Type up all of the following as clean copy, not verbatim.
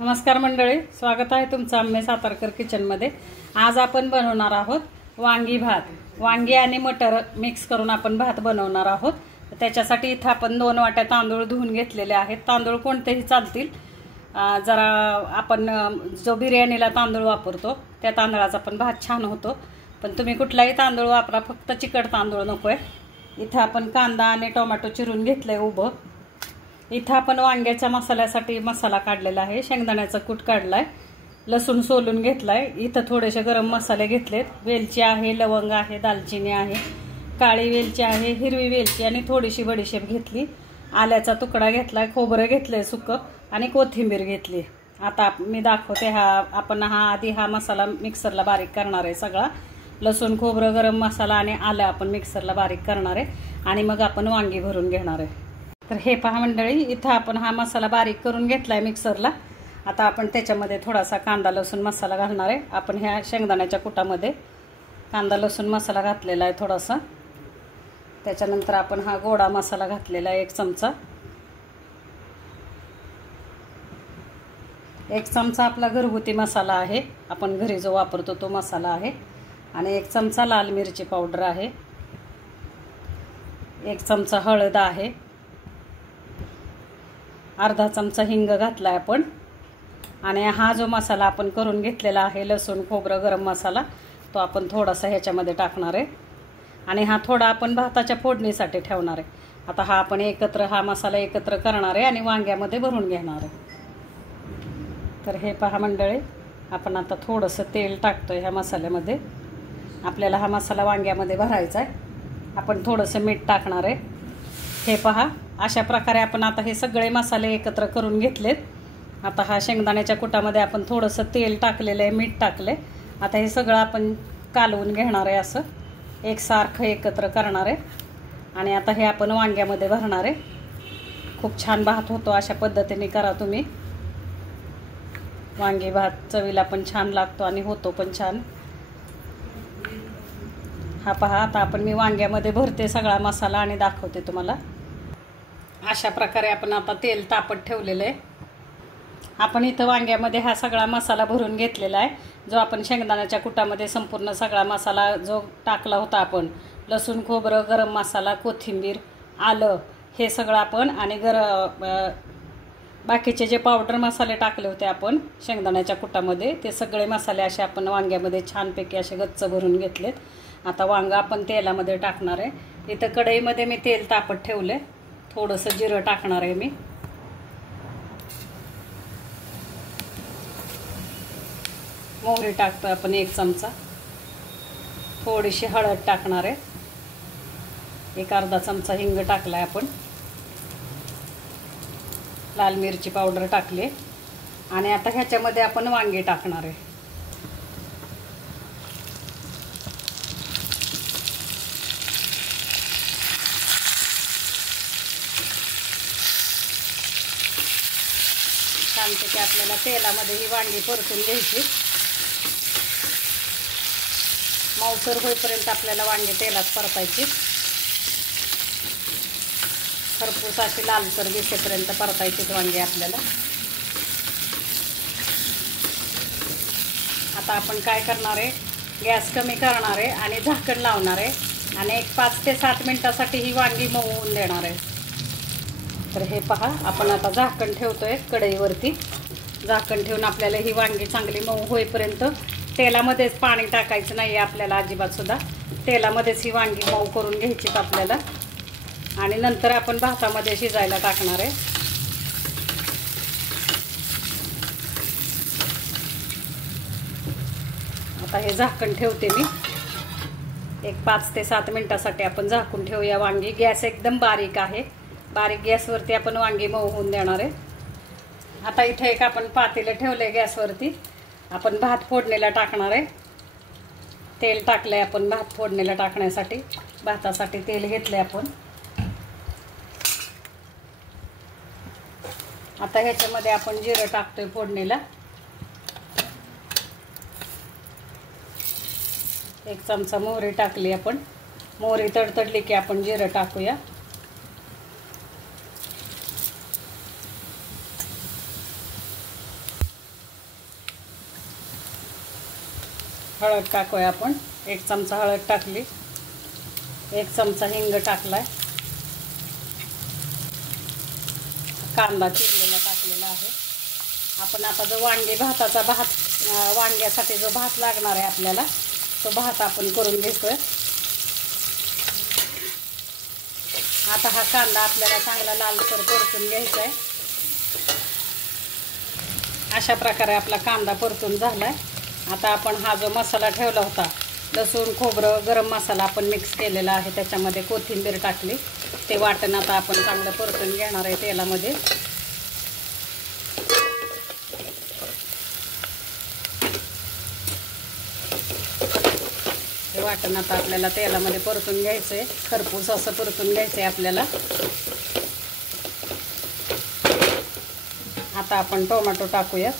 नमस्कार मंडळी, स्वागत आहे तुमचं आम्ही सातारकर किचनमध्ये। आज आपण बनवणार आहोत वांगी भात। वांगी आणि मटर मिक्स करून आपण भात बनवणार आहोत। त्याच्यासाठी इथे आपण 2 वाट्या तांदूळ धुवून घेतलेले आहेत। तांदूळ कोणतेही चालतील, जरा आपण जो बिर्याणीला तांदूळ वापरतो त्या तांदळाचा पण भात छान होतो, पण तुम्ही कुठलाही तांदूळ वापरा, फक्त चिकट तांदूळ नकोय। इथे आपण कांदा आणि टोमॅटो चिरून घेतलंय उभं। इथे आपण वांग्याच्या मसाल्यासाठी मसाला काढलेला आहे, शेंगदाण्याचा कूट काढलाय, लसूण सोलून घेतलाय। इथे थोडेसे गरम मसाले घेतलेत, वेलची आहे, लवंग आहे, दालचिनी आहे, काळी वेलची आहे, हिरवी वेलची आणि थोडीशी बडीशेप घेतली, आल्याचा तुकडा घेतलाय, खोबरं घेतलंय सुकं आणि कोथिंबीर घेतली। आता मी दाखवते आपण आधी हा मसाला मिक्सरला बारीक करणार आहे सगळा। लसूण, खोबरं, गरम मसाला आणि आलं आपण मिक्सरला बारीक करणार आहे आणि मग आपण वांगी भरून घेणार आहे। तर हे पहा मंडळी, इथं आपण हा मसाला बारीक करून घेतलाय मिक्सरला। आता आपण त्याच्यामध्ये थोडासा कांदा लसूण मसाला घालणार आहे। आपण ह्या शेंगदाण्याच्या कुटामध्ये कांदा लसूण मसाला घातलेला आहे थोडासा। त्याच्यानंतर आपण हा गोडा मसाला घातलेला आहे 1 चमचा। 1 चमचा आपला घरगुती मसाला आहे, आपण घरी जो वापरतो तो मसाला आहे। आणि 1 चमचा लाल मिरची पावडर आहे, 1 चमचा हळद आहे, अर्धा चमचा हिंग घातलाय आपण। आणि हा जो मसाला आपण करून घेतलेला आहे लसूण खोबरं गरम मसाला, तो आपण थोडासा ह्याच्यामध्ये टाकणार आहे आणि हा थोडा आपण भाताच्या फोडणीसाठी ठेवणार आहे। आता हा आपण हा मसाला एकत्र करणार आहे आणि वांग्यामध्ये भरून घेणार आहे। तर हे पहा मंडळी, आपण आता थोडंसं तेल टाकतोय ह्या मसाल्यामध्ये। आपल्याला हा मसाला वांग्यामध्ये भरायचा आहे। आपण थोडंसं मीठ टाकणार आहे। हे पहा, अशा प्रकारे आपण आता हे सगळे मसाले एकत्र करून घेतलेत। आता हा शेंगदाण्याच्या कुटामध्ये आपण थोडंसं तेल टाकलेलं आहे, मीठ टाकले। आता हे सगळं आपण कालवून घेणार आहे, असं एकसारखं एकत्र करणार आहे आणि आता हे आपण वांग्यामध्ये भरणार आहे। खूप छान भात होतो, अशा पद्धतीने करा तुम्ही। वांगी भात चवीला पण छान लागतो आणि होतो पण छान। हा पहा, आता आपण मी वांग्यामध्ये भरते सगळा मसाला आणि दाखवते तुम्हाला। अशा प्रकारे आपण आता तेल तापत ठेवलेलं आहे। आपण इथं वांग्यामध्ये हा सगळा मसाला भरून घेतलेला आहे, जो आपण शेंगदाण्याच्या कुटामध्ये संपूर्ण सगळा मसाला जो टाकला होता आपण, लसूण खोबरं गरम मसाला कोथिंबीर आलं हे सगळं आपण आणि बाकीचे जे पावडर मसाले टाकले होते आपण शेंगदाण्याच्या कुटामध्ये, ते सगळे मसाले असे आपण वांग्यामध्ये छानपैकी असे गच्च भरून घेतलेत। आता वांगा आपण तेलामध्ये टाकणार आहे। इथं कढईमध्ये मी तेल तापत ठेवले, थोडंसं जिरं टाकणार आहे मी, मोहरी टाकतोय आपण 1 चमचा, थोडीशी हळद टाकणार आहे, एक अर्धा चमचा हिंग टाकलाय आपण, लाल मिरची पावडर टाकली आणि आता ह्याच्यामध्ये आपण वांगी टाकणार आहे। छानपैकी आपल्याला तेलामध्ये ही वांगी परतून घ्यायची, मऊसर होईपर्यंत आपल्याला वांगी तेलात परतायची, खरपूस अशी लालसर दिसेपर्यंत परतायची वांगी आपल्याला। आता आपण काय करणार आहे, गॅस कमी करणार आहे आणि झाकण लावणार आहे आणि एक 5 ते 7 मिनिटासाठी ही वांगी मऊ होऊन देणार आहे। तर हे पहा, आपण आता झाकण ठेवतोय कढईवरती। झाकण ठेवून आपल्याला ही वांगी चांगली मऊ होईपर्यंत तेलामध्येच, पाणी टाकायचं नाही आपल्याला अजिबात सुद्धा, तेलामध्येच ही वांगी मऊ करून घ्यायची आपल्याला आणि नंतर आपण भातामध्ये शिजायला टाकणार आहे। आता हे झाकण ठेवते मी, एक 5 ते 7 मिनिटासाठी आपण झाकून ठेवूया वांगी। गॅस एकदम बारीक आहे, बारीक गॅसवरती आपण वांगी मऊ होऊन देणार आहे। आता इथे एक आपण पातेलं ठेवलंय गॅसवरती, आपण भात फोडणीला टाकणार आहे। तेल टाकलंय आपण भात फोडणीला टाकण्यासाठी, भातासाठी तेल घेतलंय आपण। आता ह्याच्यामध्ये आपण जिरं टाकतोय फोडणीला, 1 चमचा मोहरी टाकली आपण। मोहरी तडतडली की आपण जिरं टाकूया। हळद टाकूया आपण. 1 चमचा हळद टाकली. 1 चमचा हिंग टाकलाय. कांदा चिरलेला टाकलेला आहे. आपण आता जो वांग्यासाठी जो भात लागणार आहे आपल्याला, तो भात आपण करून घेतोय. आता हा कांदा आपल्याला चांगला लालसर परतून घ्यायचा आहे. अशा प्रकारे आपला कांदा परतून झालाय. आता आपण हा जो मसाला ठेवला होता, लसूण, खोबरं, गरम मसाला आपण मिक्स केलेला आहे, त्याच्यामध्ये कोथिंबीर टाकली. ते वाटण आता आपण चांगलं परतून घेणार आहे तेलामध्ये. हे वाटण आता आपल्याला तेलामध्ये परतून घ्यायचं आहे. खरपूस असं परतून घ्यायचं आहे आपल्याला. आता आपण टोमॅटो टाकूया.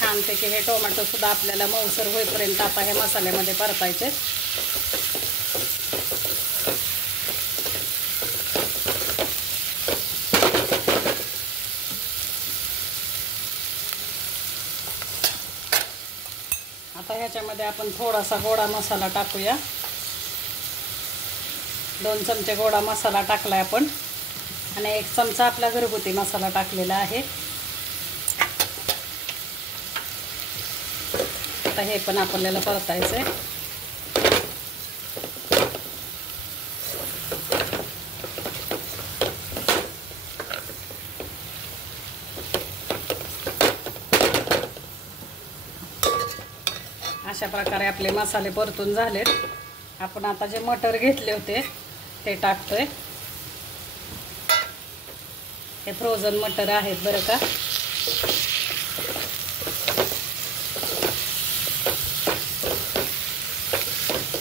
छानपैकी हे टोमॅटो सुद्धा आपल्याला मऊसर होईपर्यंत आता हे मसाल्यामध्ये परतायचे. आता ह्याच्यामध्ये आपण थोडासा गोडा मसाला टाकूया. 2 चमचे गोडा मसाला टाकलाय आपण आणि 1 चमचा आपला घरगुती मसाला टाकलेला आहे. आता हे पण आपल्याला परतायचंय. अशा प्रकारे आपले मसाले परतून झालेत. आपण आता जे मटर घेतले होते ते टाकतोय. हे फ्रोझन मटर आहेत बरं का.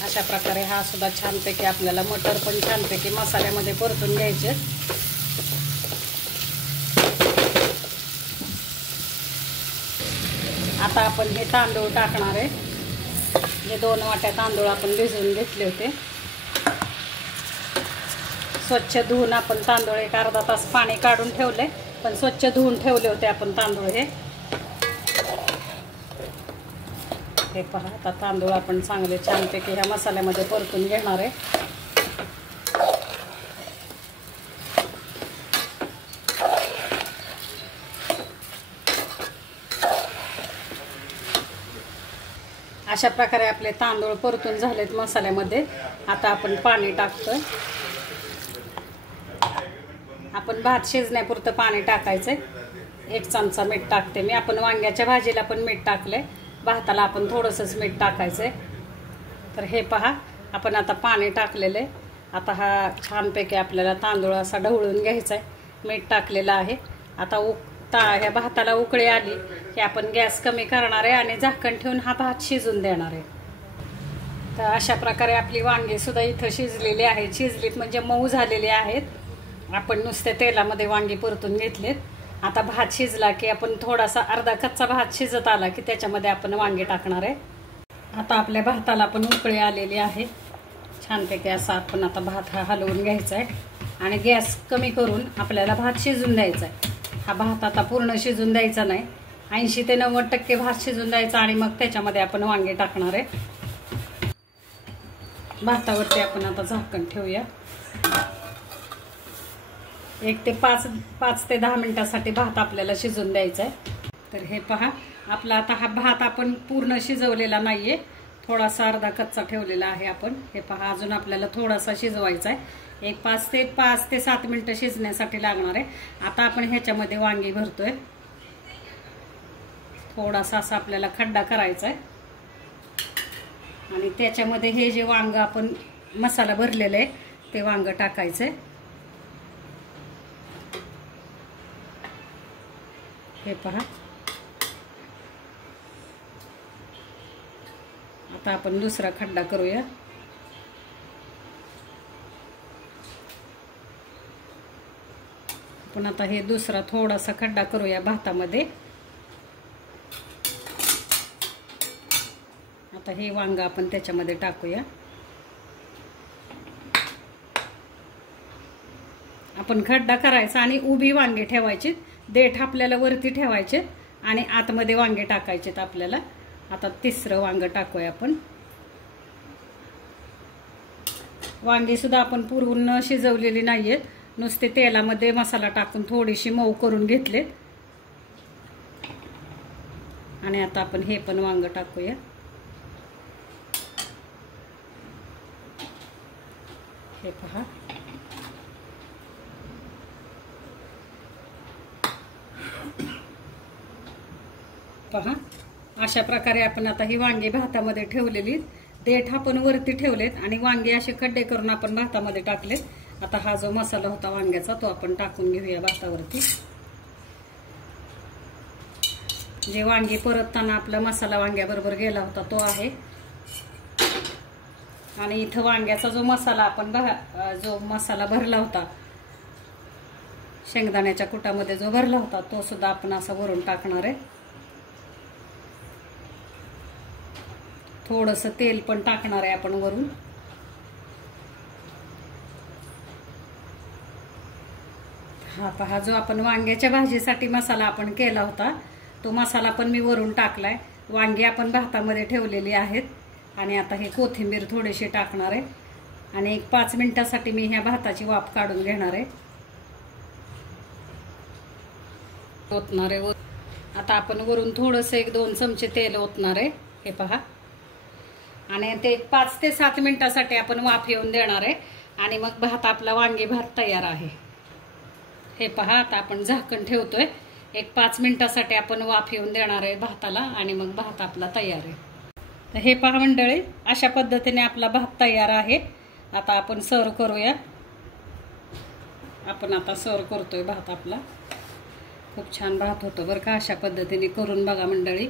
अशा प्रकारे हा सुद्धा छानपैकी आपल्याला मटर पण छानपैकी मसाल्यामध्ये परतून घ्यायचे. आता आपण हे तांदूळ टाकणार आहे. जे 2 वाट्या तांदूळ आपण भिजवून घेतले होते. स्वच्छ धुवून आपण तांदूळ एक अर्धा तास पाणी काढून ठेवले, पण स्वच्छ धुवून ठेवले होते आपण तांदूळ. हे पहा, आता तांदूळ आपण चांगले छानपैकी ह्या मसाल्यामध्ये परतून घेणार आहे. अशा प्रकारे आपले तांदूळ परतून झालेत मसाल्यामध्ये. आता आपण पाणी टाकतोय. आपण भात शिजण्यापुरतं पाणी टाकायचंय. 1 चमचा मीठ टाकते मी. आपण वांग्याच्या भाजीला पण मीठ टाकलंय, भाताला आपण थोडंसंच मीठ टाकायचंय. तर हे पहा, आपण आता पाणी टाकलेलं आहे. आता हा छानपैकी आपल्याला तांदूळ असा ढवळून घ्यायचा आहे. मीठ टाकलेलं आहे. आता ह्या भाताला उकळी आली की आपण गॅस कमी करणार आहे आणि झाकण ठेवून हा भात शिजून देणार आहे. तर अशा प्रकारे आपली वांगी सुद्धा इथं शिजलेली आहेत. शिजलीत म्हणजे मऊ झालेली आहेत. आपण नुसते तेलामध्ये वांगी परतून घेतलेत. आता भात शिजला की आपण थोडासा अर्धा कच्चा भात शिजत आला की त्याच्यामध्ये आपण वांगी टाकणार आहे. आता आपल्या भाताला पण उकळी आलेली आहे. छानपैकी असा आपण आता भात हा हलवून घ्यायचा आहे आणि गॅस कमी करून आपल्याला भात शिजून द्यायचा आहे. हा भात आता पूर्ण शिजून द्यायचा नाही, 80 ते 90% भात शिजून द्यायचा आणि मग त्याच्यामध्ये आपण वांगे टाकणार आहे. भातावरती आपण आता झाकण ठेवूया. 1 ते 5 ते 10 मिनिटासाठी भात आपल्याला शिजून द्यायचा आहे. तर हे पहा, आपला आता हा भात आपण पूर्ण शिजवलेला नाहीये, थोडासा अर्धा कच्चा ठेवलेला आहे आपण. हे पहा, अजून आपल्याला थोडासा शिजवायचा आहे. एक 5 ते 7 मिनिटं शिजण्यासाठी लागणार आहे. आता आपण ह्याच्यामध्ये वांगी भरतोय. थोडासा असा आपल्याला खड्डा करायचा आहे आणि त्याच्यामध्ये हे जे वांग आपण मसाला भरलेला आहे ते वांग टाकायचंय. हे पहा, आता आपण दुसरा खड्डा करूया. आपण आता हे दुसरा थोडासा खड्डा करूया भातामध्ये. आता हे वांग आपण त्याच्यामध्ये टाकूया. आपण खड्डा करायचा आणि उभी वांगे ठेवायची. देठ आपल्याला वरती ठेवायचे आणि आतमध्ये वांगे टाकायचेत आपल्याला. आता तिसरं वांग टाकूया आपण. वांगी सुद्धा आपण पूर्ण शिजवलेली नाहीयेत, नुसते तेलामध्ये मसाला टाकून थोडीशी मऊ करून घेतलेत. आणि आता आपण हे पण वांग टाकूया. हे पहा, अशा प्रकारे आपण आता ही वांगी भातामध्ये ठेवलेली. देठ आपण वरती ठेवलेत आणि वांगे असे खड्डे करून आपण भातामध्ये टाकलेत. आता हा जो मसाला होता वांग्याचा तो आपण टाकून घेऊया भातावरती. जे वांगी परतताना आपला मसाला वांग्याबरोबर गेला होता तो आहे. आणि इथं वांग्याचा जो मसाला आपण भरला होता, शेंगदाण्याच्या कुटामध्ये जो भरला होता तो सुद्धा आपण असा वरून टाकणार आहे. थोडंसं तेल पण टाकणार आहे आपण वरून. हा पहा, जो आपण वांग्याच्या भाजीसाठी मसाला आपण केला होता तो मसाला पण मी वरून टाकलाय. वांगी आपण भातामध्ये ठेवलेली आहेत आणि आता हे कोथिंबीर थोडीशी टाकणार आहे आणि एक 5 मिनिटासाठी मी ह्या भाताची वाफ काढून घेणार आहे. ओतणार आहे. आता आपण वरून थोडंसं 1-2 चमचे तेल ओतणार आहे. हे पहा, आणि ते 5 ते 7 मिनिटासाठी आपण वाफ येऊन देणार आहे आणि मग भात आपला वांगी भात तयार आहे. हे पहा, आता आपण झाकण ठेवतोय. एक 5 मिनिटासाठी आपण वाफ येऊन देणार आहे भाताला आणि मग भात आपला तयार आहे. तर हे पहा मंडळी, अशा पद्धतीने आपला भात तयार आहे. आता आपण सर्व करूया. आपण आता सर्व करतोय भात आपला. खूप छान भात होतो बरं का. अशा पद्धतीने करून बघा मंडळी.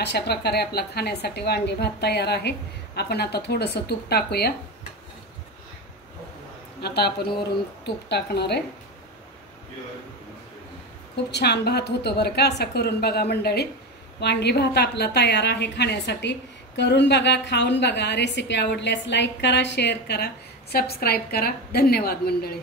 अशा प्रकारे आपला खाण्यासाठी वांगी भात तयार आहे. आपण आता थोडंसं तूप टाकूया. आता आपण वरून तूप टाकणार आहे. खूप छान भात होतो बरं का. असा करून बघा मंडळी. वांगी भात आपला तयार आहे खाण्यासाठी. करून बघा, खाऊन बघा. रेसिपी आवडल्यास लाईक करा, शेअर करा, सबस्क्राईब करा. धन्यवाद मंडळी.